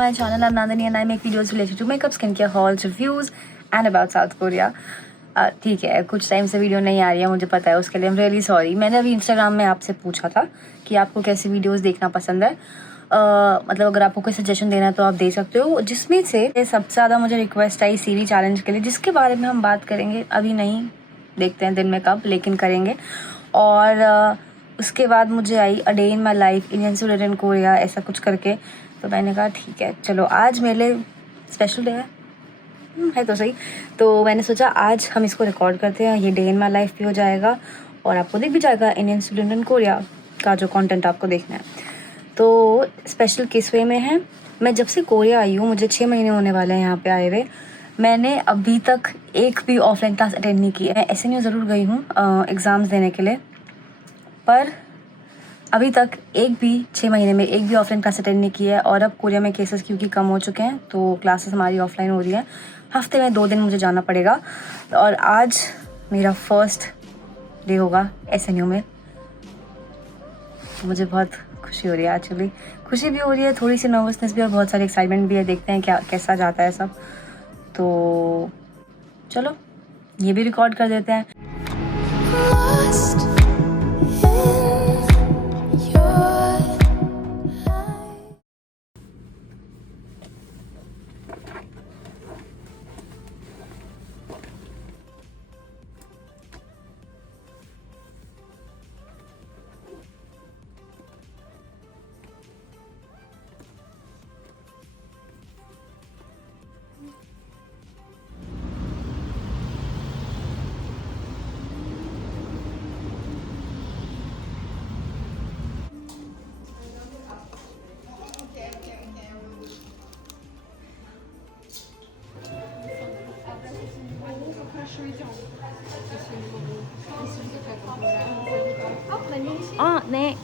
my channel. I'm Nandini and I make videos related to makeup, skincare hauls, reviews and about South Korea. ठीक है, कुछ time से video नहीं आ रही है, मुझे पता है, उसके लिए I'm really sorry. मैंने अभी इंस्टाग्राम में आपसे पूछा था कि आपको कैसी वीडियोस देखना पसंद है. मतलब अगर आपको कोई सजेशन देना है तो आप दे सकते हो. जिसमें से सबसे ज़्यादा मुझे रिक्वेस्ट आई सीरी चैलेंज के लिए, जिसके बारे में हम बात करेंगे. अभी नहीं, देखते हैं दिन में कब, लेकिन करेंगे. और उसके बाद मुझे आई a day in my life Indian student in Korea, ऐसा कुछ करके. तो मैंने कहा ठीक है, चलो आज मेरे लिए स्पेशल डे है तो सही. तो मैंने सोचा आज हम इसको रिकॉर्ड करते हैं. ये डे इन माई लाइफ भी हो जाएगा और आपको दिख भी जाएगा इंडियन स्टूडेंट इन कोरिया का जो कंटेंट आपको देखना है. तो स्पेशल किस वे में है, मैं जब से कोरिया आई हूँ, मुझे 6 महीने होने वाले हैं यहाँ पे आए हुए. मैंने अभी तक एक भी ऑफलाइन क्लास अटेंड नहीं की है. मैं SNU ज़रूर गई हूँ एग्ज़ाम्स देने के लिए, पर अभी तक एक भी 6 महीने में एक भी ऑफलाइन क्लास अटेंड नहीं की है. और अब कोरिया में केसेस क्योंकि कम हो चुके हैं तो क्लासेस हमारी ऑफलाइन हो रही हैं. हफ्ते में 2 दिन मुझे जाना पड़ेगा. और आज मेरा फर्स्ट डे होगा SNU में. मुझे बहुत खुशी हो रही है, एक्चुअली खुशी भी हो रही है, थोड़ी सी नर्वसनेस भी और बहुत सारी एक्साइटमेंट भी है. देखते हैं क्या कैसा जाता है सब. तो चलो ये भी रिकॉर्ड कर देते हैं. 네.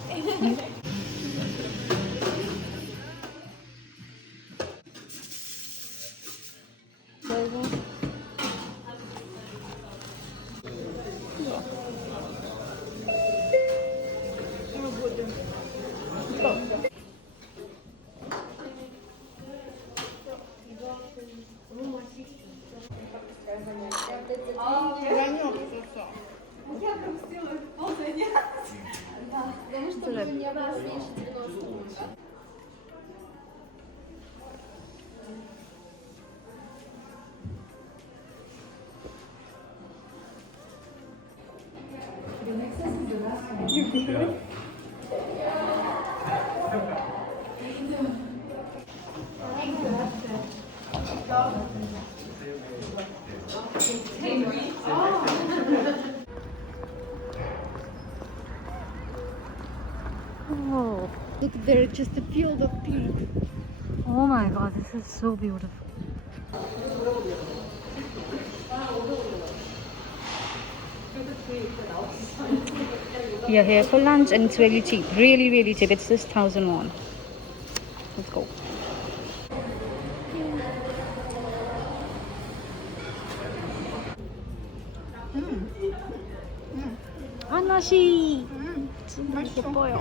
Oh, Look there, just a field of pink. oh my god, this is so beautiful. We are here for lunch and it's really cheap. Really, really cheap. It's just 1,000 won. Let's go. 하나씩 예뻐요.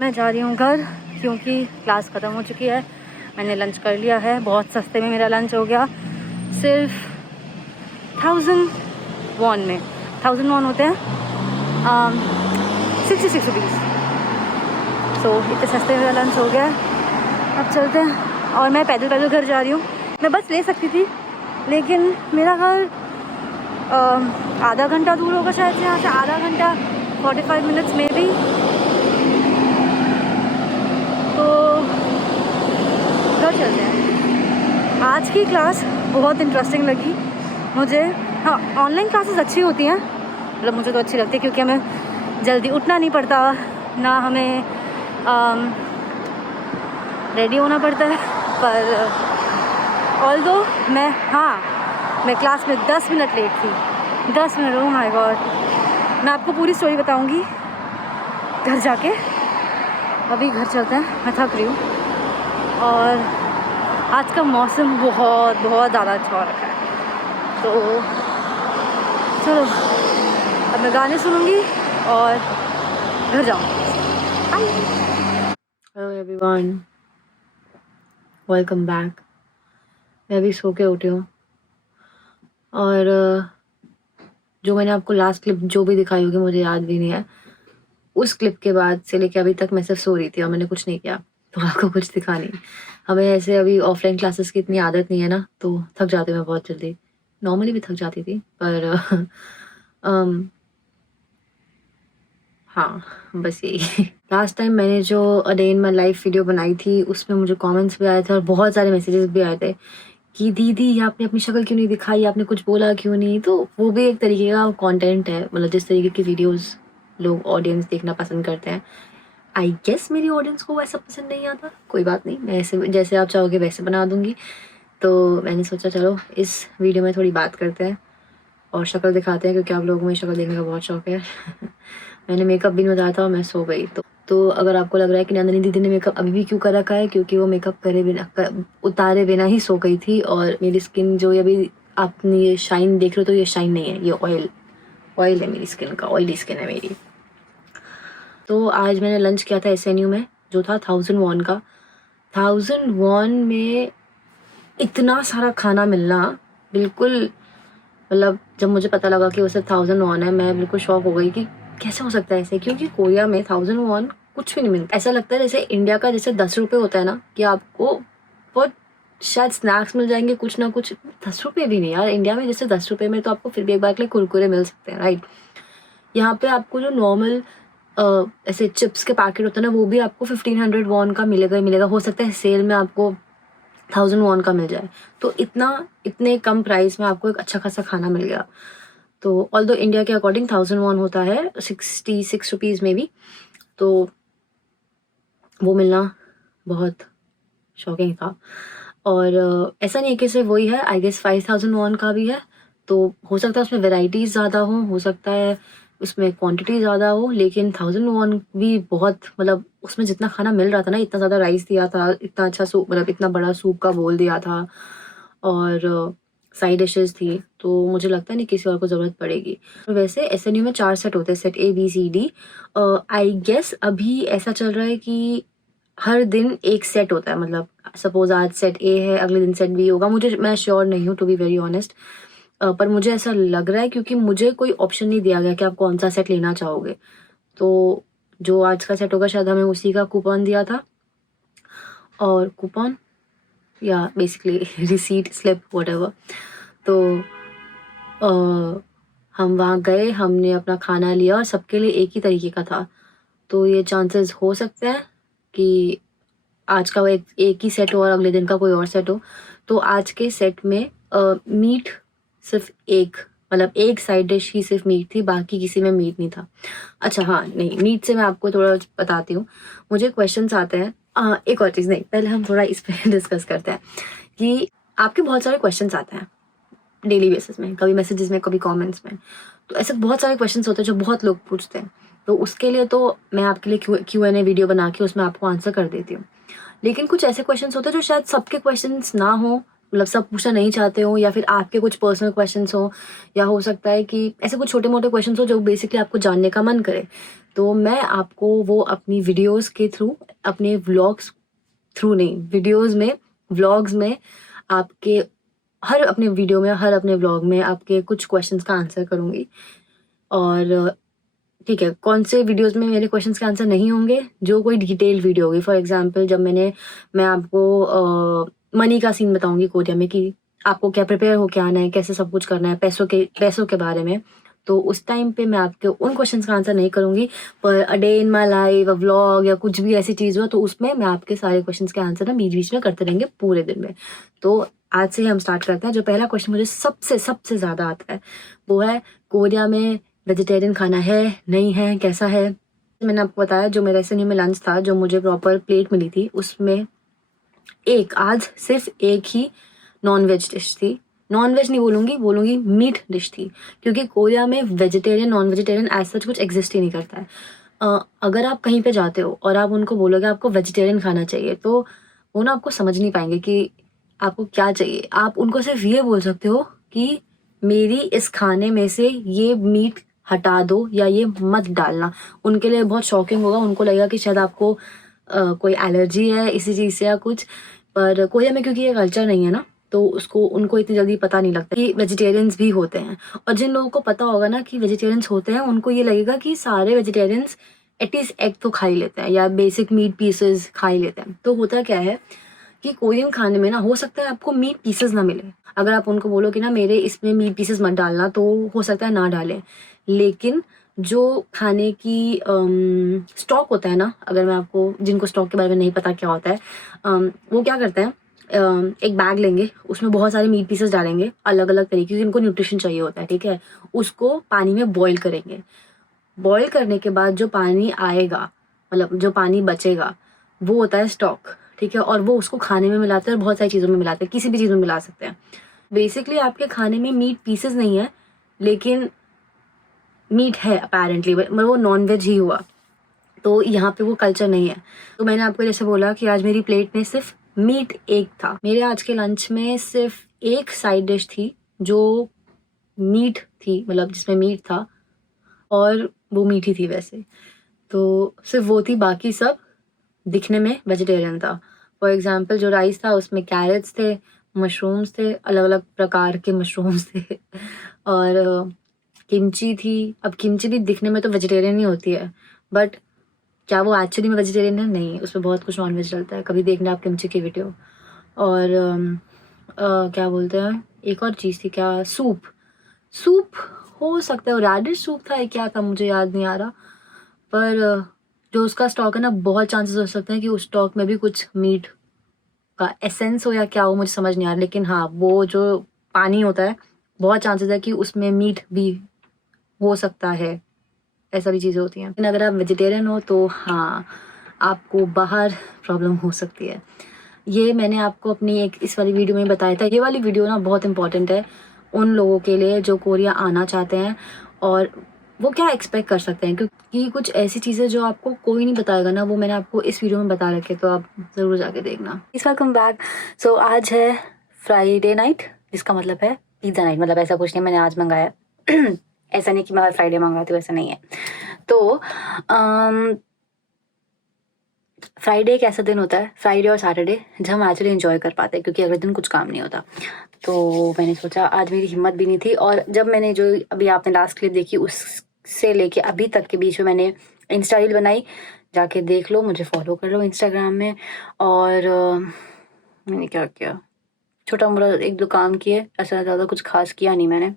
मैं जा रही हूँ घर क्योंकि class ख़त्म हो चुकी है. मैंने लंच कर लिया है, बहुत सस्ते में मेरा लंच हो गया. सिर्फ 1,000 वॉन में, 1,000 वॉन होते हैं 66 रुपीज़. सो इतने सस्ते में मेरा लंच हो गया है. अब चलते हैं. और मैं पैदल पैदल घर जा रही हूँ. मैं बस ले सकती थी लेकिन मेरा घर आधा घंटा दूर होगा शायद से, यहाँ से आधा घंटा 45 मिनट्स में भी. तो घर चलते हैं. आज की क्लास बहुत इंटरेस्टिंग लगी मुझे. हाँ, ऑनलाइन क्लासेस अच्छी होती हैं, मतलब मुझे तो अच्छी लगती है क्योंकि हमें जल्दी उठना नहीं पड़ता, ना हमें रेडी होना पड़ता है. पर ऑल्दो मैं क्लास में 10 मिनट लेट थी. 10 मिनट, ओह माय गॉड. मैं आपको पूरी स्टोरी बताऊंगी घर जाके। अभी घर चलते हैं, मैं थक रही हूँ और आज का मौसम बहुत बहुत ज़्यादा अच्छा हो रखा है। तो चलो अब मैं गाने सुनूंगी और घर जाऊँगी। Hello everyone, welcome back. मैं अभी सो के उठी हूँ और जो मैंने आपको लास्ट क्लिप जो भी दिखाई होगी मुझे याद भी नहीं है। उस क्लिप के बाद से लेके अभी तक मैं सिर्फ सो रही थी और मैंने कुछ नहीं किया, तो आपको कुछ दिखा नहीं। हमें ऐसे अभी ऑफलाइन क्लासेस की इतनी आदत नहीं है ना, तो थक जाती मैं बहुत जल्दी। नॉर्मली भी थक जाती थी पर हाँ, बस यही। लास्ट टाइम मैंने जो अ day in my life video बनाई थी उसमें मुझे कमेंट्स भी आए थे और बहुत सारे मैसेजेस भी आए थे कि दीदी आपने अपनी शक्ल क्यों नहीं दिखाई, आपने कुछ बोला क्यों नहीं। तो वो भी एक तरीके का कंटेंट है, मतलब जिस तरीके की वीडियोस लोग ऑडियंस देखना पसंद करते हैं। आई गेस मेरी ऑडियंस को वैसा पसंद नहीं आता, कोई बात नहीं, मैं ऐसे जैसे आप चाहोगे वैसे बना दूंगी। तो मैंने सोचा चलो इस वीडियो में थोड़ी बात करते हैं और शक्ल दिखाते हैं, क्योंकि आप लोगों को मेरी शक्ल देखने का बहुत शौक है। मैंने मेकअप भी नहीं उतारा था और मैं सो गई। तो अगर आपको लग रहा है कि नंदिनी दीदी ने मेकअप अभी भी क्यों कर रखा है, क्योंकि वो मेकअप करे बिना उतारे बिना ही सो गई थी। और मेरी स्किन जो अभी आपने ये शाइन देख रहे हो, तो ये शाइन नहीं है, ये ऑयल है मेरी स्किन का, ऑयली स्किन है मेरी। तो आज मैंने लंच किया था SNU में, जो था 1000 वॉन का। 1000 वॉन में इतना सारा खाना मिलना बिल्कुल, मतलब जब मुझे पता लगा कि वो सिर्फ 1000 वॉन है, मैं बिल्कुल शॉक हो गई कि कैसे हो सकता है ऐसे, क्योंकि कोरिया में 1000 वॉन कुछ भी नहीं मिलता। ऐसा लगता है जैसे इंडिया का जैसे 10 रुपये होता है ना, कि आपको बहुत शायद स्नैक्स मिल जाएंगे कुछ ना कुछ। 10 रुपये भी नहीं यार, इंडिया में जैसे 10 रुपये में तो आपको फिर भी एक बार के लिए कुरकुरे मिल सकते हैं, राइट। यहाँ पे आपको जो नॉर्मल ऐसे चिप्स के पैकेट होता है ना, वो भी आपको 1500 वॉन का मिलेगा ही मिलेगा। हो सकता है सेल में आपको 1000 वॉन का मिल जाए। तो इतने कम प्राइस में आपको एक अच्छा खासा खाना मिल गया। तो ऑल्दो इंडिया के अकॉर्डिंग 1000 वॉन होता है 66 रुपीज़ में भी, तो वो मिलना बहुत शॉकिंग था। और ऐसा नहीं है कि सिर्फ वही है, आई गेस 5000 वॉन का भी है। तो हो सकता है उसमें वेराइटीज़ ज़्यादा हो सकता है उसमें क्वांटिटी ज़्यादा हो, लेकिन 1000 वॉन भी बहुत, मतलब उसमें जितना खाना मिल रहा था ना, इतना ज़्यादा राइस दिया था, इतना अच्छा सूप, मतलब इतना बड़ा सूप का बोल दिया था और साइड डिशेस थी। तो मुझे लगता नहीं किसी और को ज़रूरत पड़ेगी। तो वैसे SNU में 4 सेट होते हैं, सेट ABCD। आई गेस अभी ऐसा चल रहा है कि हर दिन एक सेट होता है, मतलब सपोज आज सेट A है, अगले दिन सेट B होगा। मैं श्योर नहीं हूँ, टू बी वेरी ऑनेस्ट, पर मुझे ऐसा लग रहा है क्योंकि मुझे कोई ऑप्शन नहीं दिया गया कि आप कौन सा सेट लेना चाहोगे। तो जो आज का सेट होगा शायद हमें उसी का कूपन दिया था, और कूपन या बेसिकली रिसीट स्लिप व्हाटएवर। तो हम वहाँ गए, हमने अपना खाना लिया और सबके लिए एक ही तरीके का था। तो ये चांसेस हो सकते हैं कि आज का वो एक ही सेट हो और अगले दिन का कोई और सेट हो। तो आज के सेट में मीट सिर्फ एक, मतलब एक साइड डिश ही सिर्फ मीट थी, बाकी किसी में मीट नहीं था। अच्छा हाँ, नहीं, मीट से मैं आपको थोड़ा बताती हूँ। मुझे क्वेश्चंस आते हैं, एक और चीज़, नहीं पहले हम थोड़ा इस पर डिस्कस करते हैं कि आपके बहुत सारे क्वेश्चंस आते हैं डेली बेसिस में, कभी मैसेजेस में, कभी कमेंट्स में। तो ऐसे बहुत सारे क्वेश्चंस होते हैं जो बहुत लोग पूछते हैं। तो उसके लिए तो मैं आपके लिए Q&A वीडियो बना के उसमें आपको आंसर कर देती हूँ। लेकिन कुछ ऐसे क्वेश्चंस होते हैं जो शायद सबके क्वेश्चंस ना हो, मतलब सब पूछना नहीं चाहते हो, या फिर आपके कुछ पर्सनल क्वेश्चंस हो, या हो सकता है कि ऐसे कुछ छोटे मोटे क्वेश्चंस हो जो बेसिकली आपको जानने का मन करे। तो मैं आपको वो अपनी वीडियोस के थ्रू, अपने व्लॉग्स थ्रू नहीं, वीडियोस में, व्लॉग्स में आपके हर अपने वीडियो में, हर अपने व्लॉग में आपके कुछ क्वेश्चंस का आंसर करूँगी। और ठीक है, कौन से वीडियोस में मेरे क्वेश्चंस के आंसर नहीं होंगे, जो कोई डिटेल वीडियो होगी। फॉर एग्जांपल जब मैं आपको मनी का सीन बताऊंगी कोरिया में, कि आपको क्या प्रिपेयर होके आना है, कैसे सब कुछ करना है, पैसों के बारे में। तो उस टाइम पे मैं आपके उन क्वेश्चंस का आंसर नहीं करूंगी। पर अ day in my life, a vlog या कुछ भी ऐसी चीज़ हो, तो उसमें मैं आपके सारे क्वेश्चंस के आंसर ना बीच बीच में करते रहेंगे पूरे दिन में। तो आज से ही हम स्टार्ट करते हैं। जो पहला क्वेश्चन मुझे सबसे ज़्यादा आता है वो है, कोरिया में वेजिटेरियन खाना है, नहीं है, कैसा है। मैंने आपको बताया जो मेरा SNU में लंच था, जो मुझे प्रॉपर प्लेट मिली थी, उसमें आज सिर्फ एक ही नॉन वेज डिश थी। नॉन वेज नहीं बोलूँगी, बोलूँगी मीट डिश थी, क्योंकि कोरिया में vegetarian non vegetarian as such कुछ एग्जिस्ट ही नहीं करता है। अगर आप कहीं पे जाते हो और आप उनको बोलोगे आपको वेजिटेरियन खाना चाहिए, तो वो ना आपको समझ नहीं पाएंगे कि आपको क्या चाहिए। आप उनको सिर्फ ये बोल सकते हो कि मेरी इस खाने में से ये मीट हटा दो या ये मत डालना। उनके लिए बहुत शॉकिंग होगा, उनको लगेगा कि शायद आपको कोई एलर्जी है इसी चीज़ से या कुछ। पर कोरिया में क्योंकि ये कल्चर नहीं है ना, तो उसको उनको इतनी जल्दी पता नहीं लगता कि वेजिटेरियंस भी होते हैं। और जिन लोगों को पता होगा ना कि वेजिटेरियंस होते हैं, उनको ये लगेगा कि सारे वेजिटेरियंस एटलीस्ट एग तो खा ही लेते हैं या बेसिक मीट पीसेस खा ही लेते हैं। तो होता क्या है कि कोरियन खाने में ना हो सकता है आपको मीट पीसेस ना मिले। अगर आप उनको बोलो कि ना मेरे इसमें मीट पीसेस मत डालना, तो हो सकता है ना डालें। लेकिन जो खाने की स्टॉक होता है ना, अगर मैं आपको, जिनको स्टॉक के बारे में नहीं पता क्या होता है, वो क्या करते हैं, एक बैग लेंगे, उसमें बहुत सारे मीट पीसेस डालेंगे अलग अलग तरीके के, इनको न्यूट्रिशन चाहिए होता है, ठीक है। उसको पानी में बॉईल करेंगे। बॉईल करने के बाद जो पानी आएगा, मतलब जो पानी बचेगा, वो होता है स्टॉक, ठीक है। और वो उसको खाने में मिलाते हैं और बहुत सारी चीज़ों में मिलाते हैं, किसी भी चीज़ में मिला सकते हैं। बेसिकली आपके खाने में मीट पीसेस नहीं है, लेकिन मीट है अपेरेंटली, मतलब वो नॉन वेज ही हुआ। तो यहाँ पे वो कल्चर नहीं है। तो मैंने आपको जैसे बोला कि आज मेरी प्लेट में सिर्फ मीट एक था। मेरे आज के लंच में सिर्फ एक साइड डिश थी जो मीट थी, मतलब जिसमें मीट था, और वो मीठी थी वैसे। तो सिर्फ वो थी, बाकी सब दिखने में वेजिटेरियन था। फॉर एग्जाम्पल जो राइस था उसमें कैरेट्स थे, मशरूम्स थे, अलग अलग प्रकार के मशरूम्स थे और किमची थी। अब किमची भी दिखने में तो वेजिटेरियन ही होती है, बट क्या वो एक्चुअली में वेजिटेरियन है? नहीं, उसमें बहुत कुछ नॉन वेज डलता है। कभी देखना आप किमची की वीडियो। और क्या बोलते हैं, एक और चीज़ थी, क्या, सूप। सूप हो सकता है, रेडिश सूप था या क्या था, मुझे याद नहीं आ रहा। पर जो उसका स्टॉक है ना, बहुत चांसेस हो सकते हैं कि उस स्टॉक में भी कुछ मीट का एसेंस हो या क्या हो, मुझे समझ नहीं आ रहा। लेकिन हाँ, वो जो पानी होता है, बहुत चांसेस है कि उसमें मीट भी हो सकता है। ऐसा भी चीज़ें होती हैं। लेकिन अगर आप वेजिटेरियन हो तो हाँ, आपको बाहर प्रॉब्लम हो सकती है। ये मैंने आपको अपनी एक इस वाली वीडियो में बताया था। ये वाली वीडियो ना बहुत इंपॉर्टेंट है उन लोगों के लिए जो कोरिया आना चाहते हैं और वो क्या एक्सपेक्ट कर सकते हैं, क्योंकि कुछ ऐसी चीज़ें जो आपको कोई नहीं बताएगा ना, वो मैंने आपको इस वीडियो में बता रखे, तो आप ज़रूर जाके देखना। इस वेलकम बैक। सो आज है फ्राइडे नाइट, जिसका मतलब है पिज़्ज़ा नाइट। मतलब ऐसा कुछ नहीं, मैंने आज मंगाया ऐसा नहीं कि मैं हर फ्राइडे मंगाती हूँ, ऐसा नहीं है। तो फ्राइडे एक ऐसा दिन होता है, फ्राइडे और सैटरडे, जब हम एक्चुअली एंजॉय कर पाते हैं, क्योंकि अगले दिन कुछ काम नहीं होता। तो मैंने सोचा, आज मेरी हिम्मत भी नहीं थी, और जब मैंने जो अभी आपने लास्ट क्लिप देखी उससे लेके अभी तक के बीच में मैंने इंस्टा रील बनाई, जाके देख लो, मुझे फॉलो कर लो इंस्टाग्राम में। और मैंने क्या किया, छोटा मोटा एक दो काम किए, ऐसा ज़्यादा कुछ खास किया नहीं मैंने।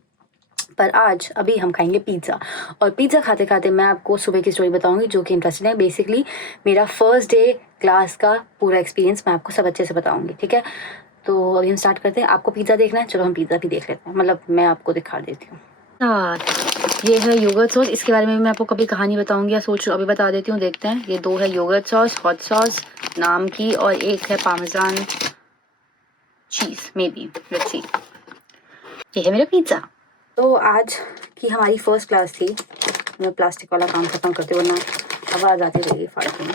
पर आज अभी हम खाएंगे पिज़्ज़ा, और पिज़्ज़ा खाते खाते मैं आपको सुबह की स्टोरी बताऊंगी जो कि इंटरेस्टिंग है। बेसिकली मेरा फर्स्ट डे क्लास का पूरा एक्सपीरियंस मैं आपको सब अच्छे से बताऊंगी, ठीक है। तो अभी हम स्टार्ट करते हैं। आपको पिज़्ज़ा देखना है, चलो हम पिज़्ज़ा भी देख लेते हैं, मतलब मैं आपको दिखा देती हूँ। हाँ, ये है योगर्ट सॉस। इसके बारे में मैं आपको कभी कहानी बताऊंगी या सोच अभी बता देती हूँ, देखते हैं। ये दो है योगर्ट सॉस, हॉट सॉस नाम की, और एक है parmesan cheese, may be, let's see. ये है मेरा पिज़्ज़ा। तो आज की हमारी फर्स्ट क्लास थी। मैं प्लास्टिक वाला काम खत्म करती हूँ, वरना आवाज़ आती रहेगी फालतू में।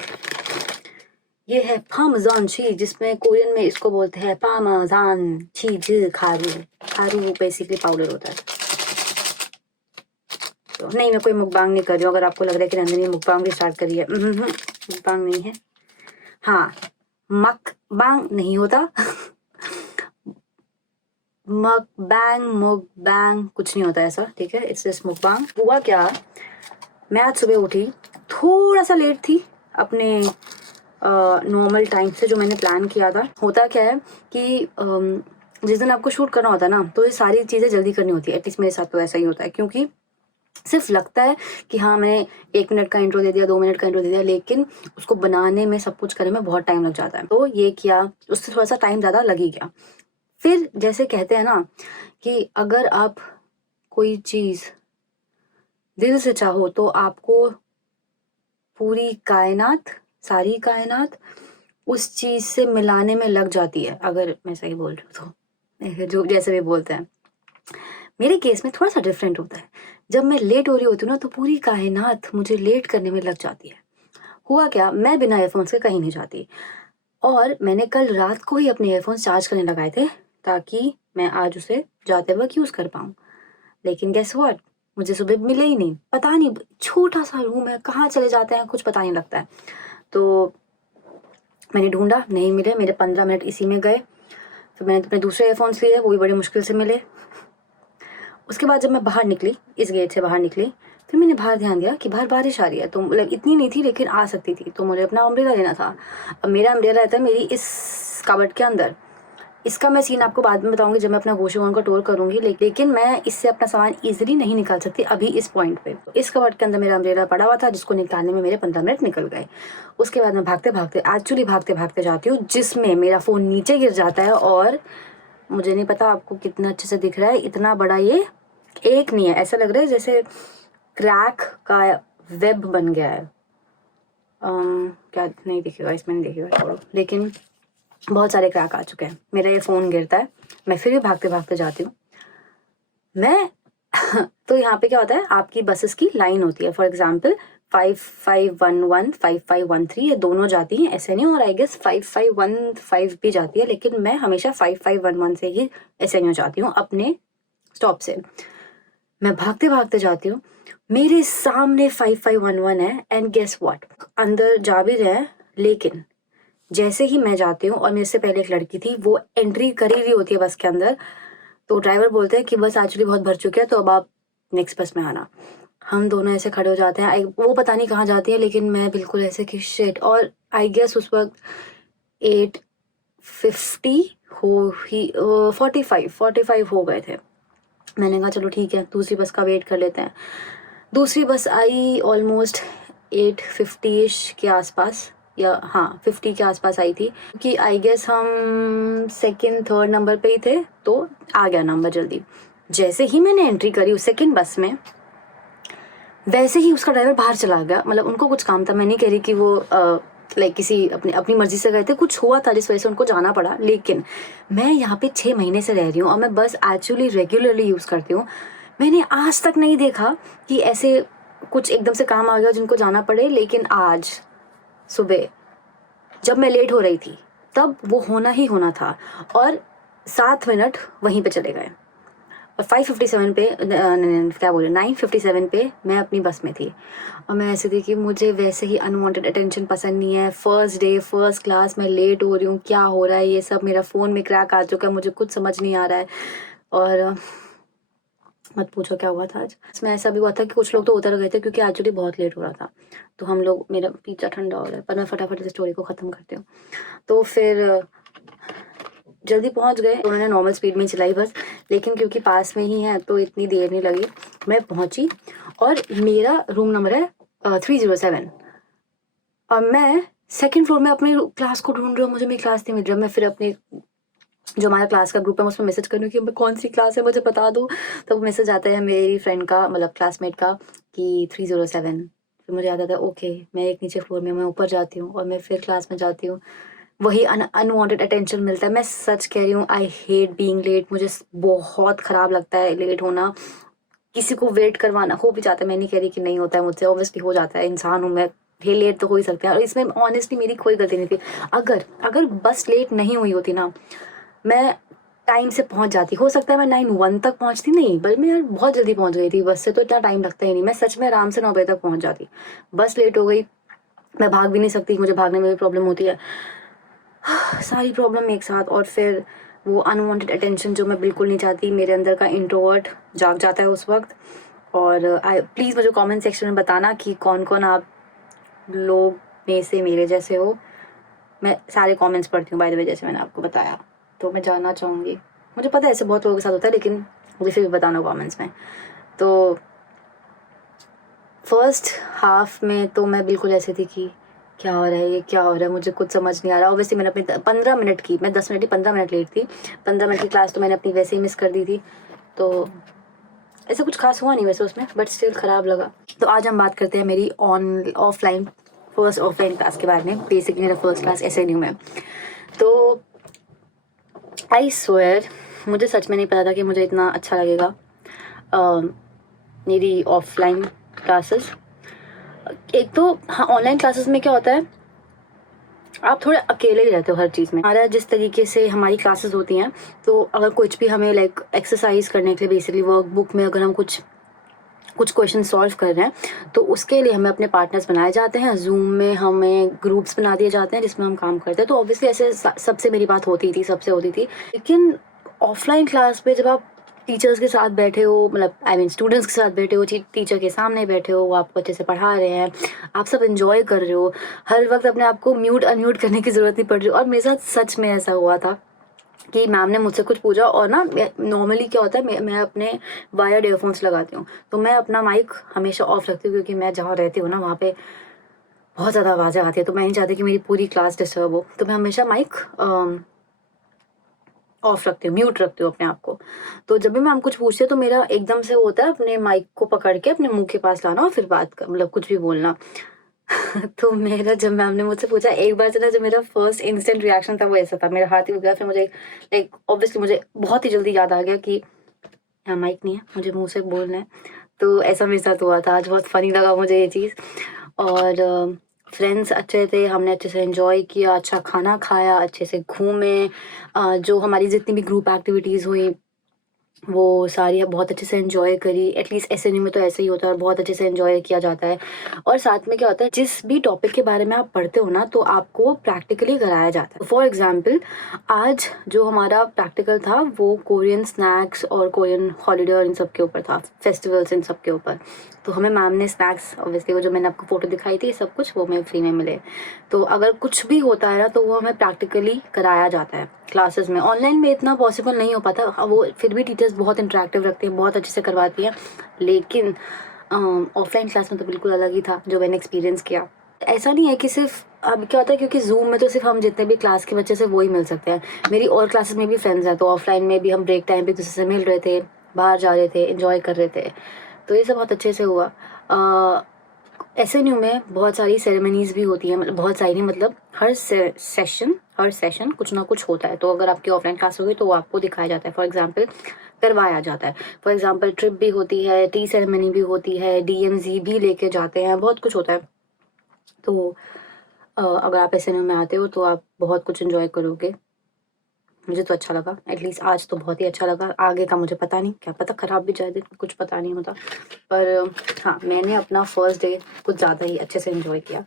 ये है पार्मेजान चीज, जिसमें कोरियन में इसको बोलते हैं पार्मेजान चीज खारू। खारू बेसिकली पाउडर होता है। तो नहीं, मैं कोई मुकबांग नहीं कर रही हूँ। अगर आपको लग रहा है कि नंदिनी मुकबांग भी स्टार्ट करी है, मुकबांग नहीं है। हाँ, मकबांग नहीं होता मुकबांग कुछ नहीं होता ऐसा, ठीक है। It's just mukbang. हुआ क्या, मैं आज सुबह उठी, थोड़ा सा लेट थी अपने नॉर्मल टाइम से जो मैंने प्लान किया था। होता क्या है कि जिस दिन आपको शूट करना होता है ना, तो ये सारी चीज़ें जल्दी करनी होती है। एटलीस्ट मेरे साथ तो ऐसा ही होता है, क्योंकि सिर्फ लगता है कि हाँ मैंने 1 मिनट का इंट्रो दे दिया, 2 मिनट का इंट्रो दे दिया, लेकिन उसको बनाने में, सब कुछ करने में बहुत टाइम लग जाता है। तो ये किया, उससे थोड़ा सा टाइम ज़्यादा लग ही गया। फिर जैसे कहते हैं ना कि अगर आप कोई चीज़ दिल से चाहो तो आपको पूरी कायनात, सारी कायनात उस चीज़ से मिलाने में लग जाती है, अगर मैं सही बोल रही हूँ तो। जो जैसे भी बोलते हैं। मेरे केस में थोड़ा सा डिफरेंट होता है। जब मैं लेट हो रही होती हूँ ना तो पूरी कायनात मुझे लेट करने में लग जाती है। हुआ क्या, मैं बिना ईयरफोन्स के कहीं नहीं जाती, और मैंने कल रात को ही अपने ईयरफोन्स चार्ज करने लगाए थे ताकि मैं आज उसे जाते वक्त यूज़ कर पाऊँ। लेकिन गेस व्हाट, मुझे सुबह मिले ही नहीं। पता नहीं, छोटा सा रूम है, कहाँ चले जाते हैं कुछ पता नहीं लगता है। तो मैंने ढूंढा, नहीं मिले। मेरे 15 मिनट इसी में गए। फिर मैंने अपने दूसरे ईयरफोन्स लिए, वो भी बड़ी मुश्किल से मिले। उसके बाद जब मैं बाहर निकली, इस गेट से बाहर निकली, फिर मैंने बाहर ध्यान दिया कि बाहर बारिश आ रही है। तो मतलब इतनी नहीं थी लेकिन आ सकती थी, तो मुझे अपना अम्ब्रेला लेना था। अब मेरा अम्ब्रेला रहता है मेरी इस कबर्ड के अंदर। इसका मैं सीन आपको बाद में बताऊंगी जब मैं अपना वॉशरूम का टूर करूंगी, लेकिन मैं इससे अपना सामान इजीली नहीं निकाल सकती अभी इस पॉइंट पे। इस कबर्ड के अंदर मेरा अम्ब्रेला पड़ा हुआ था जिसको निकालने में मेरे 15 मिनट निकल गए। उसके बाद मैं भागते भागते जाती हूँ, जिसमें मेरा फ़ोन नीचे गिर जाता है। और मुझे नहीं पता आपको कितना अच्छे से दिख रहा है, इतना बड़ा ये एक नहीं है, ऐसा लग रहा है जैसे क्रैक का वेब बन गया है। क्या नहीं दिखेगा इसमें, नहीं दिखेगा छोड़ो, लेकिन बहुत सारे क्रैक आ चुके हैं। मेरा ये फ़ोन गिरता है, मैं फिर भी भागते भागते जाती हूँ। मैं तो यहाँ पे क्या होता है, आपकी बसेस की लाइन होती है। फॉर एग्जाम्पल 5511, 5513 ये दोनों जाती हैं SNU, और आई गेस 5515 भी जाती है, लेकिन मैं हमेशा 5511 से ही SNU जाती हूँ अपने स्टॉप से। मैं भागते भागते जाती हूँ, मेरे सामने 5511 है, एंड गेस व्हाट, अंदर जा भी रहे हैं, लेकिन जैसे ही मैं जाती हूँ, और मेरे से पहले एक लड़की थी, वो एंट्री कर ही रही होती है बस के अंदर, तो ड्राइवर बोलते हैं कि बस एक्चुअली बहुत भर चुकी है, तो अब आप नेक्स्ट बस में आना। हम दोनों ऐसे खड़े हो जाते हैं। वो पता नहीं कहाँ जाती है, लेकिन मैं बिल्कुल ऐसे कि शिट। और आई गेस उस वक्त 8:50 हो ही 45 हो गए थे। मैंने कहा चलो ठीक है, दूसरी बस का वेट कर लेते हैं। दूसरी बस आई ऑलमोस्ट 8:50 के आसपास, या हाँ 50 के आसपास आई थी, क्योंकि आई गेस हम सेकंड थर्ड नंबर पे ही थे, तो आ गया नंबर जल्दी। जैसे ही मैंने एंट्री करी उस सेकंड बस में, वैसे ही उसका ड्राइवर बाहर चला गया। मतलब उनको कुछ काम था, मैं नहीं कह रही कि वो लाइक किसी अपनी मर्जी से गए थे, कुछ हुआ था जिस वजह से उनको जाना पड़ा। लेकिन मैं यहाँ पे 6 महीने से रह रही हूँ और मैं बस एक्चुअली रेगुलरली यूज़ करती हूँ। मैंने आज तक नहीं देखा कि ऐसे कुछ एकदम से काम आ गया जिनको जाना पड़े। लेकिन आज सुबह जब मैं लेट हो रही थी तब वो होना ही होना था, और 7 मिनट वहीं पे चले गए। और 5:57 पे क्या बोले 9:57 पे मैं अपनी बस में थी, और मैं ऐसे थी कि मुझे वैसे ही अनवांटेड अटेंशन पसंद नहीं है। फर्स्ट डे फर्स्ट क्लास मैं लेट हो रही हूँ, क्या हो रहा है ये सब, मेरा फ़ोन में क्रैक आ चुका है, मुझे कुछ समझ नहीं आ रहा है। और मत पूछो क्या हुआ था आज। इसमें ऐसा भी हुआ था कि कुछ लोग तो उतर गए थे क्योंकि एक्चुअली बहुत लेट हो रहा था। तो हम लोग, मेरा पिज़्ज़ा ठंडा हो रहा है, पर मैं फटाफट इस स्टोरी को ख़त्म करती हूँ। तो फिर जल्दी पहुंच गए, उन्होंने नॉर्मल स्पीड में चलाई बस, लेकिन क्योंकि पास में ही है तो इतनी देर नहीं लगी। मैं पहुंची और मेरा रूम नंबर है 307, और मैं सेकंड फ्लोर में अपनी क्लास को ढूंढ रही हूँ, मुझे मेरी क्लास नहीं मिल रहा। मैं फिर अपने जो हमारा क्लास का ग्रुप है उसमें मैसेज कर रही हूँ कि कौन सी क्लास है मुझे बता दो। तो वो मैसेज आता है मेरी फ्रेंड का, मतलब क्लासमेट का, कि 307। फिर मुझे याद आता है ओके, मैं एक नीचे फ्लोर में, मैं ऊपर जाती हूँ और मैं फिर क्लास में जाती हूँ। वही अनवांटेड अटेंशन मिलता है। मैं सच कह रही हूँ, आई हेट बीइंग लेट। मुझे बहुत ख़राब लगता है लेट होना, किसी को वेट करवाना। हो भी जाता है, मैं नहीं कह रही कि नहीं होता है, मुझसे ऑब्वियसली हो जाता है, इंसान हूँ मैं, फिर लेट तो हो ही सकते हैं। और इसमें ऑनेस्टली मेरी कोई गलती नहीं थी। अगर बस लेट नहीं हुई होती ना, मैं टाइम से पहुंच जाती। हो सकता है मैं 9:01 तक पहुंचती, नहीं बल्कि मैं यार बहुत जल्दी पहुंच गई थी। बस से तो इतना टाइम लगता ही नहीं, मैं सच में आराम से 9 बजे तक पहुंच जाती। बस लेट हो गई, मैं भाग भी नहीं सकती, मुझे भागने में भी प्रॉब्लम होती है। सारी प्रॉब्लम एक साथ, और फिर वो अनवांटेड अटेंशन जो मैं बिल्कुल नहीं चाहती। मेरे अंदर का इंट्रोवर्ट जाग जाता है उस वक्त। और प्लीज़ मुझे कमेंट सेक्शन में बताना कि कौन कौन आप लोग में से मेरे जैसे हो। मैं सारे कमेंट्स पढ़ती हूँ बाय द वे, जैसे मैंने आपको बताया, तो मैं जानना चाहूँगी। मुझे पता है ऐसे बहुत लोगों के साथ होता है, लेकिन मुझे फिर भी बताना कमेंट्स में। तो फर्स्ट हाफ में तो मैं बिल्कुल ऐसे थी कि क्या हो रहा है, ये क्या हो रहा है, मुझे कुछ समझ नहीं आ रहा। ऑब्वियसली मैंने अपनी 15 मिनट की, मैं 10 मिनट ही 15 मिनट लेट थी। 15 मिनट की क्लास तो मैंने अपनी वैसे ही मिस कर दी थी। तो ऐसा कुछ खास हुआ नहीं वैसे उसमें, बट स्टिल ख़राब लगा। तो आज हम बात करते हैं मेरी ऑफलाइन क्लास के बारे में। बेसिकली मेरा फर्स्ट क्लास SNU में। तो आई स्वेयर मुझे सच में नहीं पता था कि मुझे इतना अच्छा लगेगा मेरी ऑफलाइन क्लासेस। एक तो हाँ, ऑनलाइन क्लासेस में क्या होता है, आप थोड़े अकेले ही रहते हो हर चीज़ में। हमारा जिस तरीके से हमारी क्लासेस होती हैं, तो अगर कुछ भी हमें लाइक एक्सरसाइज करने के लिए बेसिकली वर्कबुक में अगर हम कुछ क्वेश्चन सॉल्व कर रहे हैं, तो उसके लिए हमें अपने पार्टनर्स बनाए जाते हैं। जूम में हमें ग्रुप्स बना दिए जाते हैं जिसमें हम काम करते हैं। तो ऑब्वियसली ऐसे सबसे मेरी बात होती थी, सबसे होती थी। लेकिन ऑफलाइन क्लास पे जब आप टीचर्स के साथ बैठे हो, मतलब स्टूडेंट्स के साथ बैठे हो, टीचर के सामने बैठे हो, वो आपको अच्छे से पढ़ा रहे हैं, आप सब इंजॉय कर रहे हो, हर वक्त अपने आप को म्यूट अनम्यूट करने की ज़रूरत नहीं पड़ रही। और मेरे साथ सच में ऐसा हुआ था कि मैम ने मुझसे कुछ पूछा, और ना नॉर्मली क्या होता है, मैं अपने वायर्ड ईयरफोन्स लगाती हूँ, तो मैं अपना माइक हमेशा ऑफ रखती हूँ, क्योंकि मैं जहाँ रहती हूँ ना वहाँ पे बहुत ज़्यादा आवाज़ें आती है, तो मैं नहीं चाहती कि मेरी पूरी क्लास डिस्टर्ब हो। तो मैं हमेशा माइक ऑफ रखती हूँ, म्यूट रखती हूँ अपने आप को। तो जब भी मैम कुछ पूछते हैं तो मेरा एकदम से होता है अपने माइक को पकड़ के अपने मुंह के पास लाना और फिर बात कर, मतलब कुछ भी बोलना। तो मेरा जब मैम ने मुझसे पूछा एक बार से ना, जो मेरा फर्स्ट इंस्टेंट रिएक्शन था वो ऐसा था, मेरा हाथ ही उठ गया। फिर मुझे लाइक ऑब्वियसली मुझे बहुत ही जल्दी याद आ गया कि यहाँ माइक नहीं है, मुझे मुंह से बोलना है। तो ऐसा मेरे साथ हुआ था आज, बहुत फ़नी लगा मुझे ये चीज़। और फ्रेंड्स अच्छे थे, हमने अच्छे से एंजॉय किया, अच्छा खाना खाया, अच्छे से घूमे। जो हमारी जितनी भी ग्रुप एक्टिविटीज़ हुई वो सारी बहुत अच्छे से एंजॉय करी। एटलीस्ट एसएनयू में तो ऐसे ही होता है, और बहुत अच्छे से एंजॉय किया जाता है। और साथ में क्या होता है, जिस भी टॉपिक के बारे में आप पढ़ते हो ना, तो आपको प्रैक्टिकली कराया जाता है। फॉर एग्जांपल आज जो हमारा प्रैक्टिकल था वो कोरियन स्नैक्स और कोरियन हॉलीडे और इन सब के ऊपर था, फेस्टिवल्स इन सब के ऊपर। तो हमें मैम ने स्नैक्स, ऑब्वियसली वो जो मैंने आपको फ़ोटो दिखाई थी, सब कुछ वो हमें फ्री में मिले। तो अगर कुछ भी होता है ना, तो वो हमें प्रैक्टिकली कराया जाता है क्लासेस में। ऑनलाइन में इतना पॉसिबल नहीं हो पाता, वो फिर भी टीचर्स बहुत इंटरेक्टिव रखती हैं, बहुत अच्छे से करवाती हैं। लेकिन ऑफलाइन क्लास में तो बिल्कुल अलग ही था जो मैंने एक्सपीरियंस किया। ऐसा नहीं है कि सिर्फ अब क्या होता है, क्योंकि जूम में तो सिर्फ हम जितने भी क्लास के बच्चे से वो ही मिल सकते हैं। मेरी और क्लासेस में भी फ्रेंड्स हैं, तो ऑफलाइन में भी हम ब्रेक टाइम पे दूसरे से मिल रहे थे, बाहर जा रहे थे, इंजॉय कर रहे थे। तो ये सब बहुत अच्छे से हुआ। एसएनयू में बहुत सारी सेरेमनीज़ भी होती हैं, मतलब बहुत सारी नहीं, मतलब हर सेशन कुछ ना कुछ होता है। तो अगर आपकी ऑफलाइन क्लास होगी तो वो आपको दिखाया जाता है, फॉर एग्जांपल करवाया जाता है। फॉर एग्जांपल ट्रिप भी होती है, टी सेरेमनी भी होती है, डीएमजी भी लेके जाते हैं, बहुत कुछ होता है। तो अगर आप एसएनयू में आते हो तो आप बहुत कुछ एंजॉय करोगे। मुझे तो अच्छा लगा, एटलीस्ट आज तो बहुत ही अच्छा लगा। आगे का मुझे पता नहीं, क्या पता ख़राब भी जाए दिन, कुछ पता नहीं होता। पर हाँ, मैंने अपना फर्स्ट डे कुछ ज़्यादा ही अच्छे से एंजॉय किया।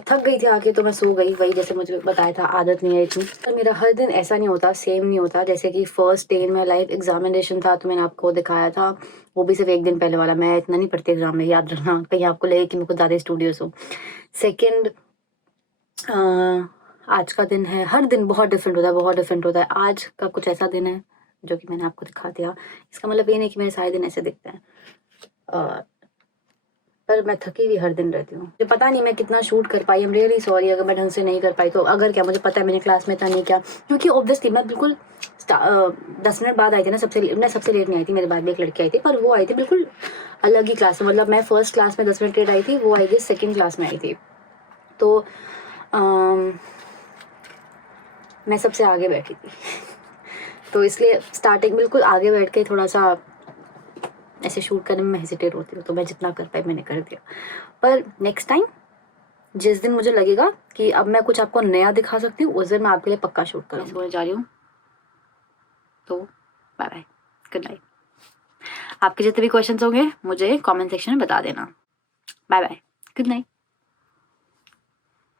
थक गई थी आके तो मैं सो गई, वही जैसे मुझे बताया था, आदत नहीं है इतनी। पर मेरा हर दिन ऐसा नहीं होता, सेम नहीं होता। जैसे कि फर्स्ट डे में लाइव एग्जामिनेशन था, तो मैंने आपको दिखाया था, वो भी सिर्फ एक दिन पहले वाला। मैं इतना नहीं पढ़ती एग्जाम में, याद रखना, कहीं आपको लगे कि मैं कुछ ज़्यादा स्टूडियोस हूँ। सेकेंड, आज का दिन है, हर दिन बहुत डिफरेंट होता है, बहुत डिफरेंट होता है। आज का कुछ ऐसा दिन है जो कि मैंने आपको दिखा दिया। इसका मतलब ये नहीं कि मेरे सारे दिन ऐसे दिखते हैं, पर मैं थकी हुई हर दिन रहती हूँ। मुझे पता नहीं मैं कितना शूट कर पाई, आई एम रियली सॉरी अगर मैं ढंग से नहीं कर पाई तो। अगर क्या, मुझे पता है मैंने क्लास में इतना नहीं किया, क्योंकि ऑब्वियसली मैं बिल्कुल 10 मिनट बाद आई थी ना। मैं सबसे लेट नहीं आई थी, मेरे बाद भी एक लड़की आई थी, पर वो आई थी बिल्कुल अलग ही क्लास में। मतलब मैं फर्स्ट क्लास में 10 मिनट लेट आई थी, वो आई थी सेकेंड क्लास में आई थी। तो मैं सबसे आगे बैठी थी तो इसलिए स्टार्टिंग बिल्कुल आगे बैठ के थोड़ा सा ऐसे शूट करने में हेजिटेट होती हूँ। तो मैं जितना कर पाई मैंने कर दिया। पर नेक्स्ट टाइम जिस दिन मुझे लगेगा कि अब मैं कुछ आपको नया दिखा सकती हूँ, उस दिन मैं आपके लिए पक्का शूट करूँगी। सोने जा रही हूँ, तो बाय बाय, गुड नाइट। आपके जितने भी क्वेश्चंस होंगे मुझे कमेंट सेक्शन में बता देना। Bye bye, good night.